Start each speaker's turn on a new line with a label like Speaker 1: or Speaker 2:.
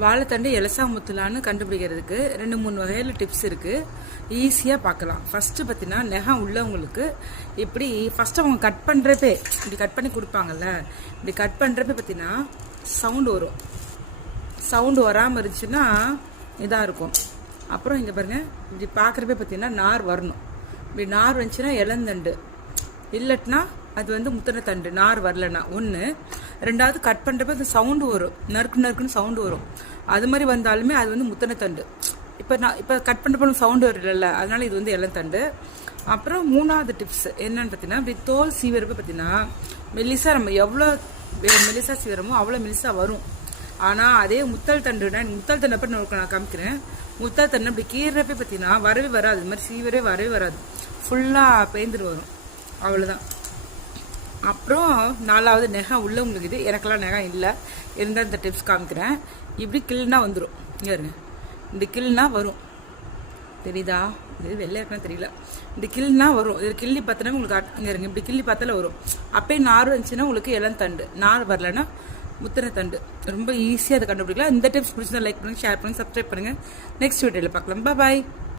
Speaker 1: வாழைத்தண்டு எலசா முத்துலான்னு கண்டுபிடிக்கிறதுக்கு ரெண்டு மூணு வகையில் டிப்ஸ் இருக்குது ஈஸியாக பார்க்கலாம். ஃபஸ்ட்டு பார்த்தீங்கன்னா நெகம் உள்ளவங்களுக்கு இப்படி ஃபஸ்ட்டு அவங்க கட் பண்ணுறப்பே இப்படி கட் பண்ணி கொடுப்பாங்கல்ல இப்படி கட் பண்ணுறப்ப பார்த்தீங்கன்னா சவுண்டு வரும். சவுண்டு வராமல் இருந்துச்சுன்னா இதாக இருக்கும். அப்புறம் இங்கே பாருங்கள் இப்படி பார்க்குறப்ப பார்த்தீங்கன்னா நார் வரணும். இப்படி நார் வந்துச்சுன்னா இளந்தண்டு. இல்லட்டினா அது வந்து முத்தனை தண்டு. நார் வரலன்னா. ஒன்று ரெண்டாவது கட் பண்ணுறப்ப அது சவுண்டு வரும். நறுக்கு நறுக்குன்னு சவுண்டு வரும். அது மாதிரி வந்தாலுமே அது வந்து முத்தனை தண்டு. இப்போ நான் இப்போ கட் பண்ணுறப்ப சவுண்டு வரல அதனால இது வந்து இளந்தண்டு அப்புறம் மூணாவது டிப்ஸ் என்னன்னு பார்த்தீங்கன்னா இப்படி தோல் சீவிறப்ப பார்த்தீங்கன்னா மெல்லிசா நம்ம எவ்வளோ மெல்லிசா சீவிரமோ அவ்வளோ மெல்லிசா வரும். ஆனால் அதே முத்தல் தண்டுனா முத்தல் தண்டை அப்ப நான் நான் காமிக்கிறேன். முத்தல் தண்டு அப்படி கீறப்ப பார்த்தீங்கன்னா வரவே வராது. இது மாதிரி சீவரே வரவே வராது. ஃபுல்லாக பேந்துட்டு வரும். அவ்வளோதான் அப்புறம் நாலாவது நெகம் உள்ளவங்களுக்கு இது எனக்கெல்லாம் நெகம் இல்லை. இருந்தால் இந்த டிப்ஸ் காமிக்கிறேன். இப்படி கிள்னா வந்துடும் இங்கே இந்த கிள்னா வரும். தெரியுதா? இது வெள்ளை தெரியல. இந்த கிள்னா வரும். இது கிள்ளி பார்த்தனா உங்களுக்கு இங்கே இருங்க இப்படி கிள்ளி பார்த்தால வரும். அப்பயே நார் இருந்துச்சுன்னா உங்களுக்கு இளம் தண்டு. நார் வரலன்னா முத்தின தண்டு. ரொம்ப ஈஸியாக அதை கண்டுபிடிக்கலாம். இந்த டிப்ஸ் பிடிச்சா லைக் பண்ணுங்க ஷேர் பண்ணுங்கள் சப்ஸ்கிரைப் பண்ணுங்கள் நெக்ஸ்ட் வீடியோவில் பார்க்கலாம். பாய்